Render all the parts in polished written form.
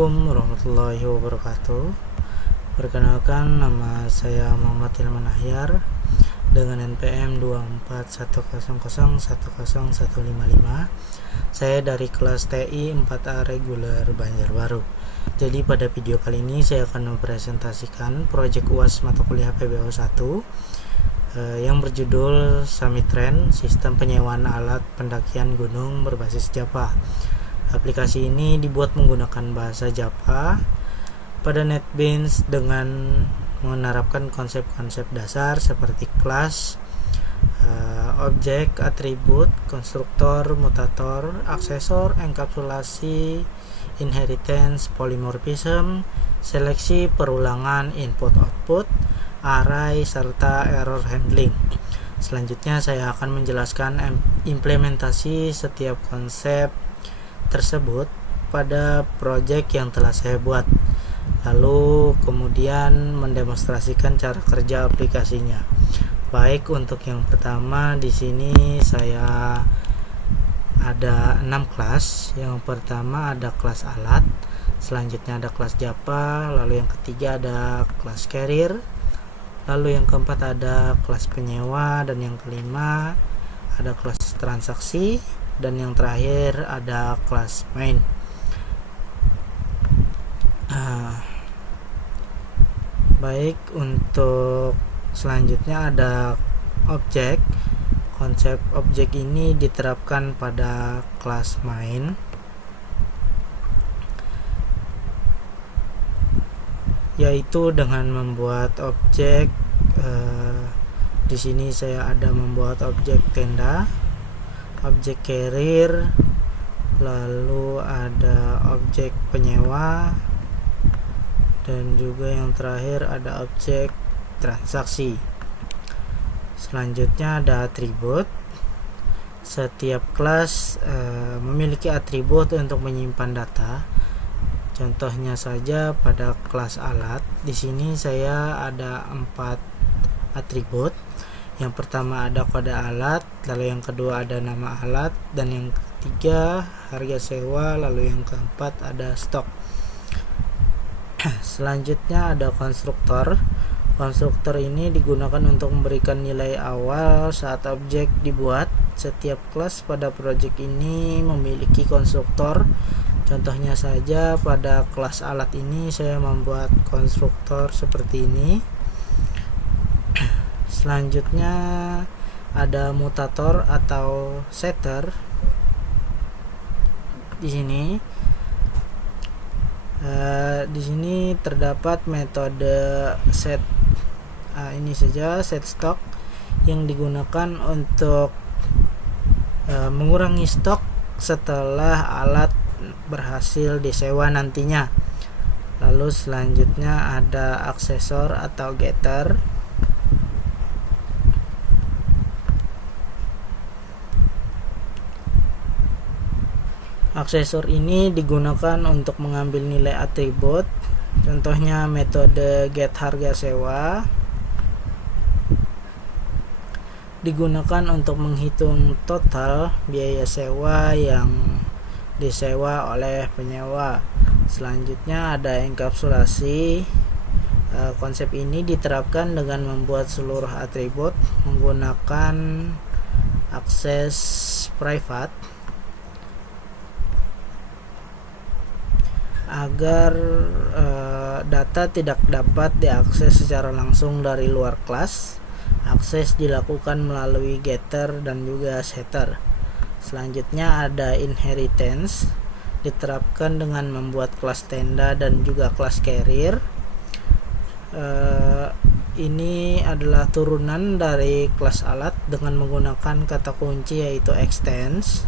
Assalamualaikum warahmatullahi wabarakatuh. Perkenalkan, nama saya Muhammad Hilman Ahyar dengan NPM 24100101155. Saya dari kelas TI 4A reguler Banjarbaru. Jadi pada video kali ini saya akan mempresentasikan proyek UAS mata kuliah PBO 1 yang berjudul Summitren, Sistem Penyewaan Alat Pendakian Gunung Berbasis Java. Aplikasi ini dibuat menggunakan bahasa Java pada NetBeans dengan menerapkan konsep-konsep dasar seperti kelas, objek, atribut, konstruktor, mutator, aksesor, enkapsulasi, inheritance, polymorphism, seleksi, perulangan, input-output, array, serta error handling. Selanjutnya saya akan menjelaskan implementasi setiap konsep tersebut pada proyek yang telah saya buat, lalu kemudian mendemonstrasikan cara kerja aplikasinya. Baik, untuk yang pertama di sini saya ada 6 kelas. Yang pertama ada kelas alat, selanjutnya ada kelas Java, lalu yang ketiga ada kelas carrier, lalu yang keempat ada kelas penyewa, dan yang kelima ada kelas transaksi, dan yang terakhir ada kelas main. Baik, untuk selanjutnya ada objek. Konsep objek ini diterapkan pada kelas main, yaitu dengan membuat objek. Di sini saya ada membuat objek tenda, objek carrier, lalu ada objek penyewa, dan juga yang terakhir ada objek transaksi. Selanjutnya ada atribut. Setiap kelas memiliki atribut untuk menyimpan data. Contohnya saja pada kelas alat, di sini saya ada 4 atribut. Yang pertama ada kode alat, lalu yang kedua ada nama alat, dan yang ketiga harga sewa, lalu yang keempat ada stok. Selanjutnya ada konstruktor. Konstruktor ini digunakan untuk memberikan nilai awal saat objek dibuat. Setiap kelas pada proyek ini memiliki konstruktor. Contohnya saja pada kelas alat ini saya membuat konstruktor seperti ini. Selanjutnya ada mutator atau setter. Di sini terdapat metode set. Ini saja set stock yang digunakan untuk mengurangi stok setelah alat berhasil disewa nantinya. Lalu selanjutnya ada aksesor atau getter. Aksesor ini digunakan untuk mengambil nilai atribut. Contohnya metode get harga sewa digunakan untuk menghitung total biaya sewa yang disewa oleh penyewa. Selanjutnya ada enkapsulasi. Konsep ini diterapkan dengan membuat seluruh atribut menggunakan akses private agar data tidak dapat diakses secara langsung dari luar kelas. Akses dilakukan melalui getter dan juga setter. Selanjutnya ada inheritance, diterapkan dengan membuat kelas tenda dan juga kelas carrier. Ini adalah turunan dari kelas alat dengan menggunakan kata kunci yaitu extends.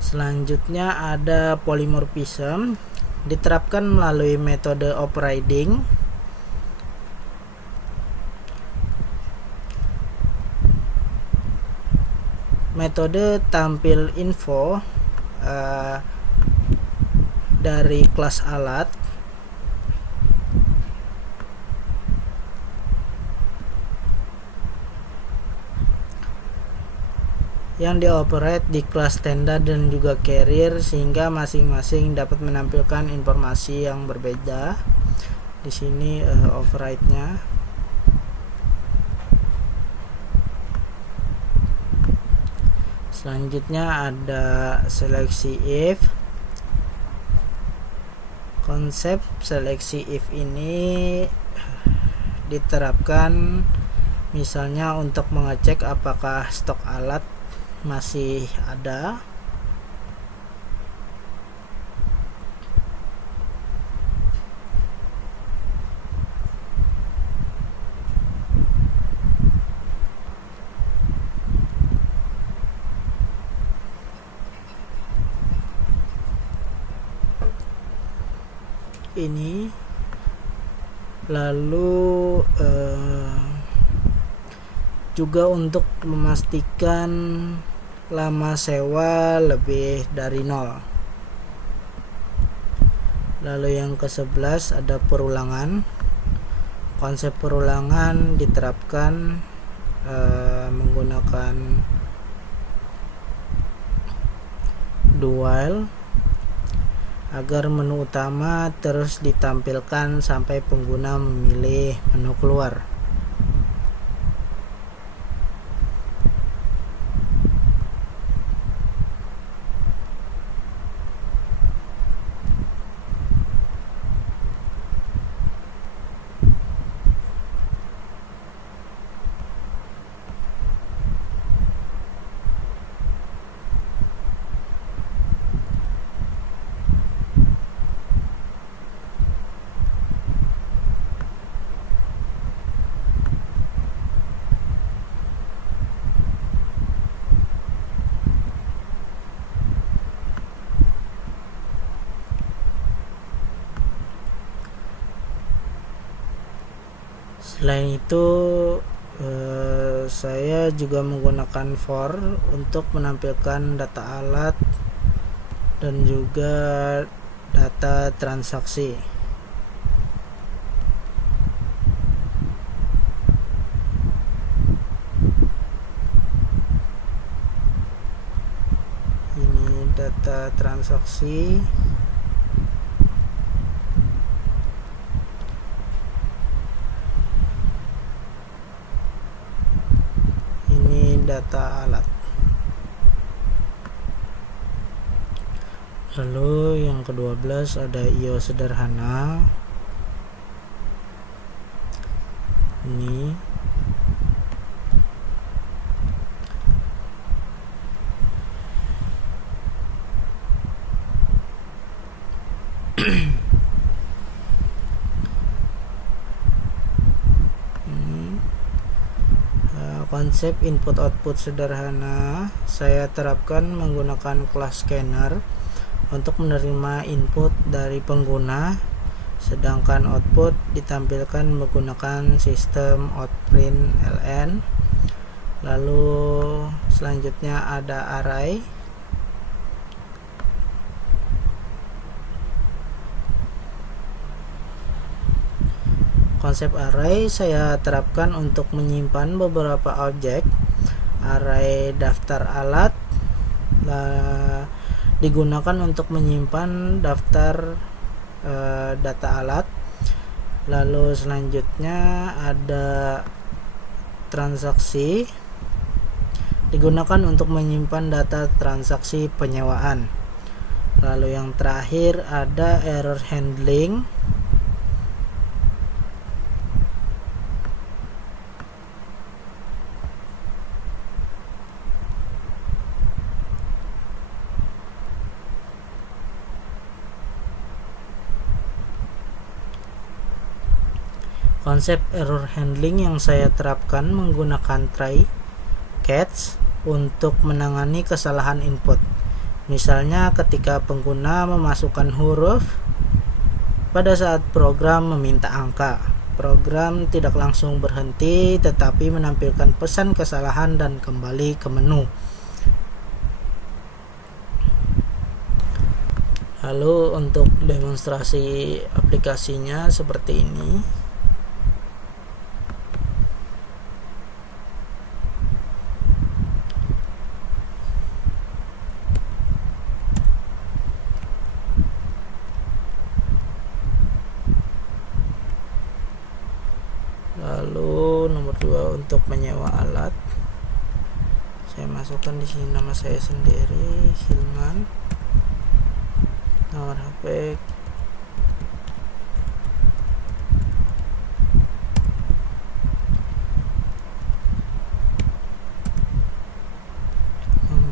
Selanjutnya ada polymorphism, diterapkan melalui metode overriding. Metode tampil info dari kelas alat. yang dioperate di kelas standard dan juga carrier, sehingga masing-masing dapat menampilkan informasi yang berbeda. Di sini override-nya. Selanjutnya ada seleksi if. Konsep seleksi if ini diterapkan misalnya untuk mengecek apakah stok alat masih ada, ini lalu juga untuk memastikan lama sewa lebih dari 0. Lalu yang ke-11 ada perulangan. Konsep perulangan diterapkan menggunakan do while agar menu utama terus ditampilkan sampai pengguna memilih menu keluar. Selain itu saya juga menggunakan for untuk menampilkan data alat dan juga data transaksi. Ini data transaksi. Data alat. Lalu yang ke-12 ada IO sederhana. Ini konsep input output sederhana saya terapkan menggunakan kelas scanner untuk menerima input dari pengguna, sedangkan output ditampilkan menggunakan sistem outprint ln. Lalu selanjutnya ada array. Konsep array saya terapkan untuk menyimpan beberapa objek. Array daftar alat digunakan untuk menyimpan daftar data alat. Lalu selanjutnya ada transaksi, digunakan untuk menyimpan data transaksi penyewaan. Lalu yang terakhir ada error handling. Konsep error handling yang saya terapkan menggunakan try catch untuk menangani kesalahan input. Misalnya ketika pengguna memasukkan huruf pada saat program meminta angka, program tidak langsung berhenti tetapi menampilkan pesan kesalahan dan kembali ke menu. Lalu untuk demonstrasi aplikasinya seperti ini. menyewa alat. Saya masukkan di sini nama saya sendiri, Hilman, nomor HP,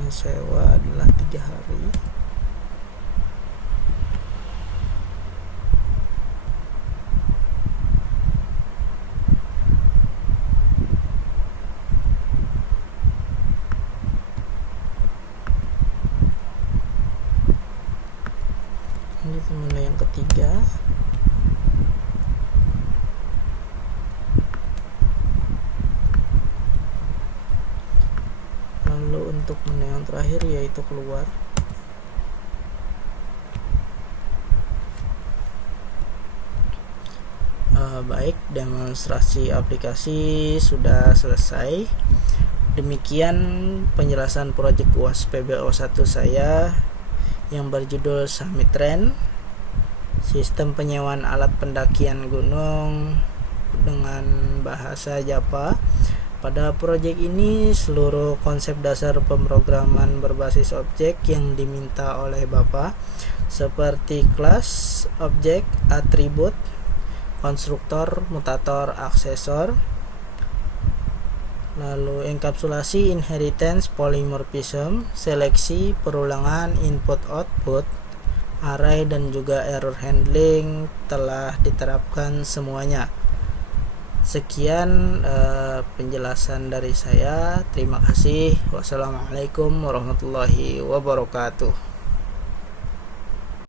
sewa adalah 3 hari. Lanjut menu yang ketiga. Lalu untuk menu yang terakhir yaitu keluar. Baik, demonstrasi aplikasi sudah selesai. Demikian penjelasan proyek UAS PBO1 saya yang berjudul Summit Train, sistem penyewaan alat pendakian gunung dengan bahasa Java. Pada proyek ini seluruh konsep dasar pemrograman berbasis objek yang diminta oleh Bapak seperti kelas, objek, atribut, konstruktor, mutator, aksesor, lalu enkapsulasi, inheritance, polymorphism, seleksi, perulangan, input output, array, dan juga error handling telah diterapkan semuanya. Sekian penjelasan dari saya. Terima kasih. Wassalamualaikum warahmatullahi wabarakatuh.